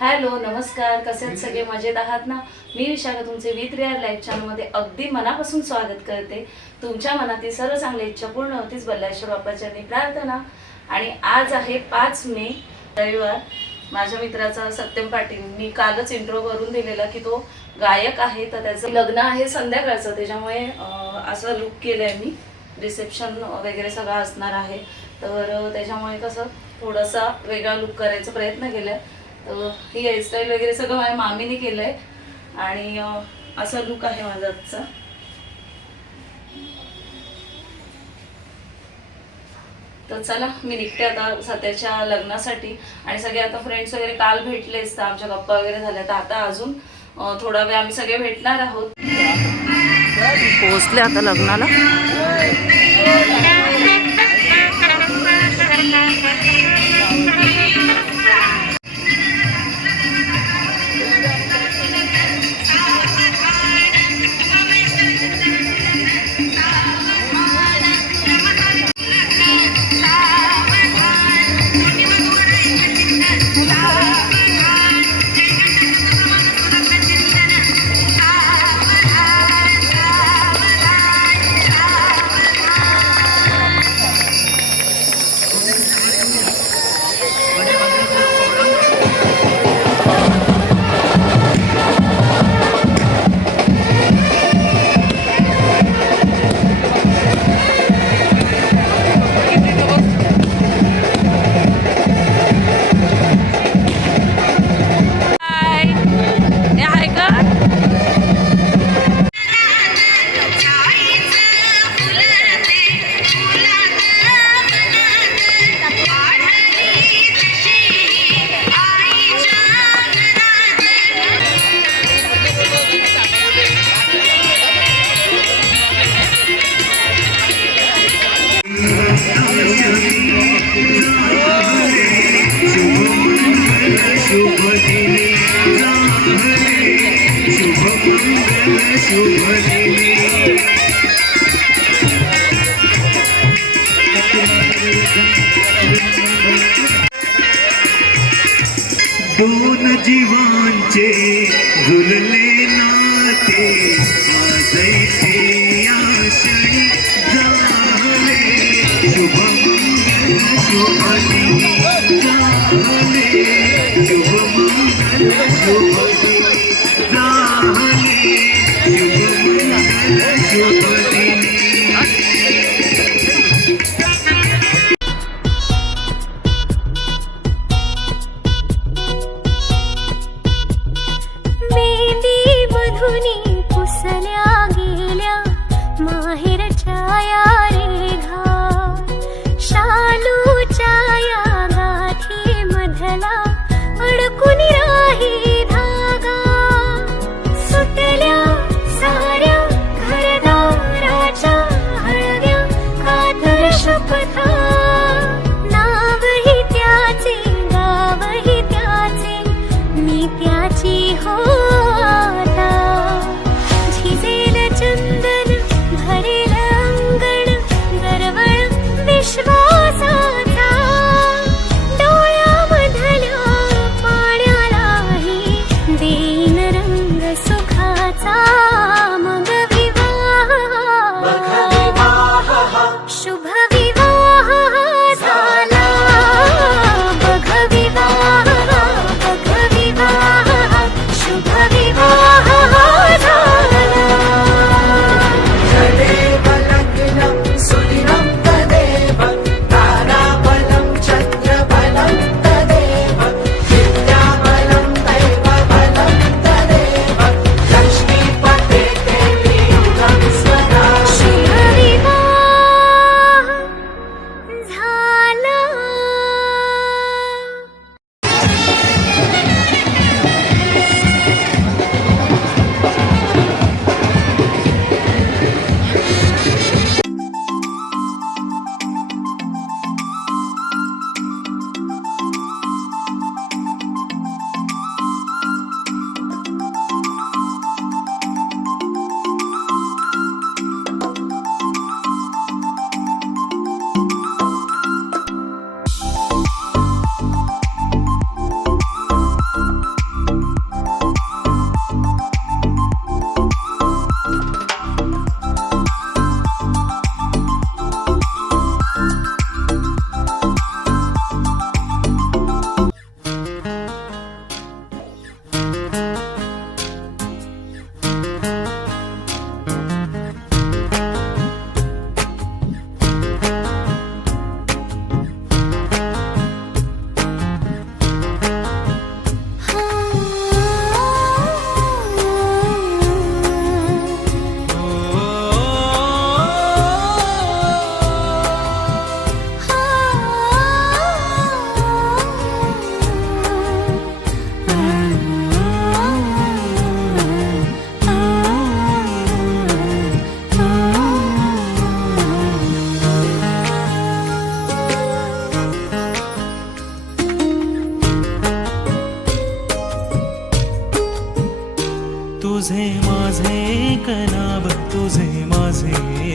Hello नमस्कार. कसे आहेत सगळे? मजेत आहात ना? मी विशाखा तुमचे विथ रिअर लाईफ चॅनलमध्ये अगदी मनापासून स्वागत करते. तुमच्या मनातील सर्व चांगल्या इच्छा पूर्ण होतीच बल्लेश्वर बाप्पाच्या प्रार्थना. आणि आज आहे पाच मे रविवार. माझ्या मित्राचा सत्यम पाटील मी कालच इंट्रो करून दिलेला की तो गायक आहे तर त्याचं लग्न आहे संध्याकाळचं. त्याच्यामुळे असं लुक केलं आहे मी. रिसेप्शन वगैरे सगळं असणार आहे. तर त्याच्यामुळे कसं थोडासा वेगळा लुक करायचा प्रयत्न केला तर ही हेअरस्टाईल वगैरे सगळं माझ्या मामीने केलं आहे आणि असा लुक आहे माझा आजचा. तर चला मी निघते आता सध्याच्या लग्नासाठी. आणि सगळे आता फ्रेंड्स वगैरे काल भेटलेच तर आमच्या गप्पा वगैरे झाल्या तर आता अजून थोडा वेळ आम्ही सगळे भेटणार आहोत. पोहोचले आता लग्नाला. दोन जीवांचे जुलले नाते आजैते या क्षणी झाले शुभ मंगल शुभ दिनी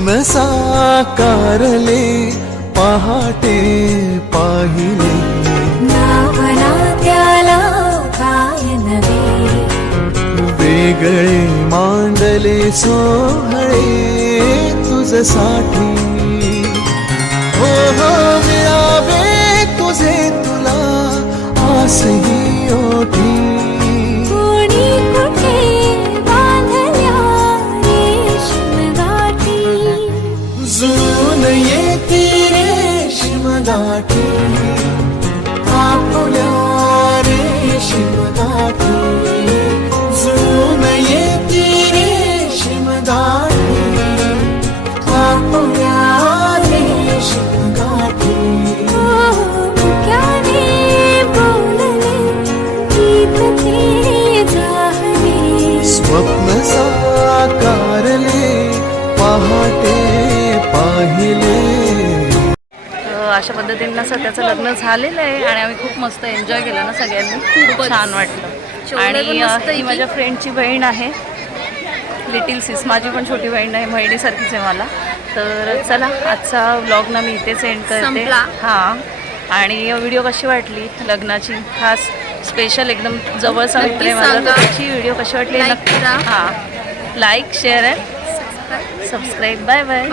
स्वप्न साकारले पहाटे पाहिले. नावना त्याला काय नवे वेगळे मांडले सोहळे तुझसाठी. हो हो मिळावे तुझे तुला आसही. अशा पद्धतीनं सध्याचं लग्न झालेलं आहे आणि आम्ही खूप मस्त एन्जॉय केलं ना सगळ्यांनी. खूप छान वाटलं. आणि ही माझ्या फ्रेंडची बहीण आहे. लिटिल सिस माझी पण छोटी बहीण आहे बहिणीसारखीच आहे मला. तर चला आजचा व्लॉग ना मी इथेच एंड करते. हां. आणि व्हिडिओ कशी वाटली लग्नाची? खास स्पेशल एकदम जवळचा मित्र आहे माझा तर त्याची व्हिडिओ कशी वाटली? नक्की हां. Like share and subscribe bye bye